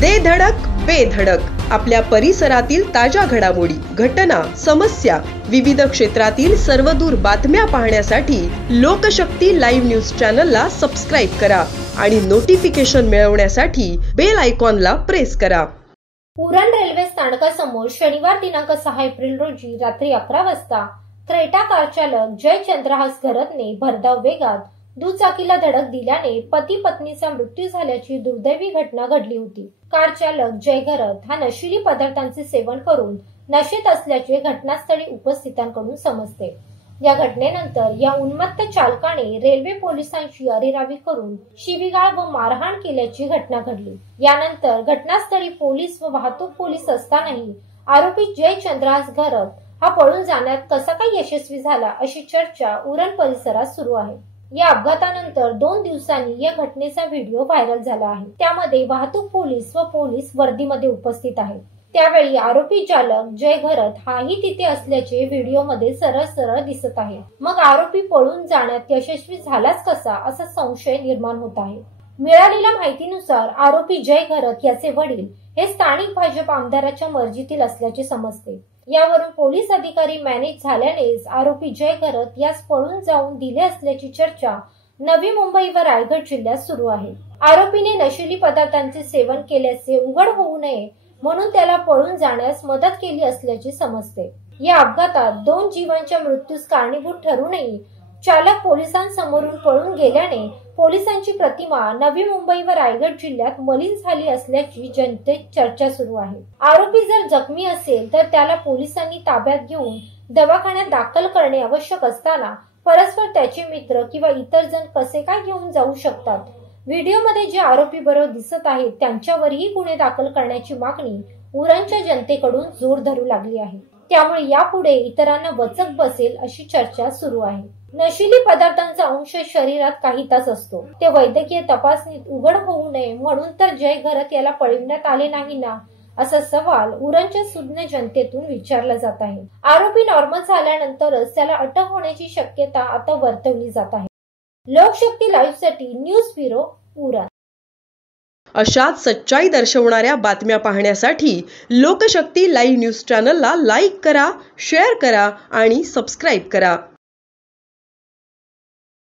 दे धडक बेधडक आपल्या परिसरातील ताज्या घडामोडी, घटना, समस्या, विविध क्षेत्रातील सर्वदूर बातम्या पाहण्यासाठी लोकशक्ती लाईव्ह न्यूज चॅनलला सबस्क्राईब करा आणि नोटिफिकेशन मिळवण्यासाठी बेल आयकॉनला प्रेस करा। उरण रेल्वे स्थानकासमोर शनिवार दिनांक 6 एप्रिल रोजी रात्री 11 वाजता क्रेटा कार चालक जय चंद्रहास घरतने भरधाव वेगात दुचाकीला धडक दिल्याने पती पत्नीचा मृत्यू झाल्याची दुर्दैवी घटना घडली होती। कार चालक जय घरत हा नशिली पदार्थांचे सेवन करून नशेत असल्याचे घटनास्थळी उपस्थितांकडून समजते। या घटनेनंतर या उन्मत्त चालकाने रेल्वे पोलिसांची अरेरावी करून शिवीगाळ व मारहाण केल्याची घटना घडली। यानंतर घटनास्थळी पोलीस व वाहतूक पोलीस असतानाही आरोपी जय चंद्रहास घरत हा पळून जाण्यात कसा काय यशस्वी झाला अशी चर्चा उरण परिसरात सुरू आहे। या अपघातानंतर 2 दिवसांनी या घटनेचा व्हिडिओ व्हायरल झाला आहे। त्यामध्ये वाहतूक पोलीस व पोलीस वर्दीमध्ये उपस्थित आहेत। त्यावेळी आरोपी चालक जय घरत हाही तिथे असल्याचे व्हिडिओमध्ये सरळ दिसत आहे। मग आरोपी पळून जाण्यात यशस्वी झालाच कसा असा संशय निर्माण होत आहे। मिळालेल्या माहितीनुसार आरोपी जय घरत याचे वडील हे स्थानिक भाजप आमदाराच्या मर्जीतील असल्याचे समजते। यावरून पोलीस अधिकारी मॅनेज झाल्यानेच आरोपी जय घरत यास पळून जाऊन दिले असल्याची चर्चा नवी मुंबई व रायगड जिल्ह्यात सुरू आहे। आरोपीने नशिली पदार्थांचे सेवन केल्याचे उघड होऊ नये म्हणून त्याला पळून जाण्यास मदत केली असल्याचे समजते। या अपघातात 2 जीवांच्या मृत्यूस कारणीभूत ठरूनही चालक पोलिसांसमोरून पळून गेल्याने पोलिसांची प्रतिमा नवी मुंबई व रायगड जिल्ह्यात मलिन झाली असल्याची जनतेत चर्चा सुरू आहे। आरोपी जर जखमी असेल तर त्याला पोलिसांनी ताब्यात घेऊन दवाखान्यात दाखल करणे आवश्यक असताना परस्पर त्याचे मित्र किंवा इतर जण कसे काय घेऊन जाऊ शकतात। व्हिडिओमध्ये जे आरोपी बरोबर दिसत आहेत त्यांच्यावरही गुन्हे दाखल करण्याची मागणी उरणच्या जनतेकडून जोर धरू लागली आहे। त्यामुळे यापुढे इतरांना वचक बसेल अशी चर्चा सुरू आहे। नशिली पदार्थांचा अंश शरीरात काही तास असतो, ते वैद्यकीय तपासणीत उघड होऊ नये म्हणून तर जय घरत याला पळविण्यात आले नाही ना असा सवाल उरणच्या सुज्ञ जनतेतून विचारला जात आहे। आरोपी नॉर्मल झाल्यानंतरच त्याला अटक होण्याची शक्यता आता वर्तवली जात आहे। लोकशक्ती लाईव्ह साठी न्यूज ब्युरो उरण। अशाच सच्चाई दर्शवणाऱ्या बातम्या पाहण्यासाठी लोकशक्ती लाईव्ह न्यूज चॅनलला लाईक करा, शेअर करा आणि सबस्क्राईब करा।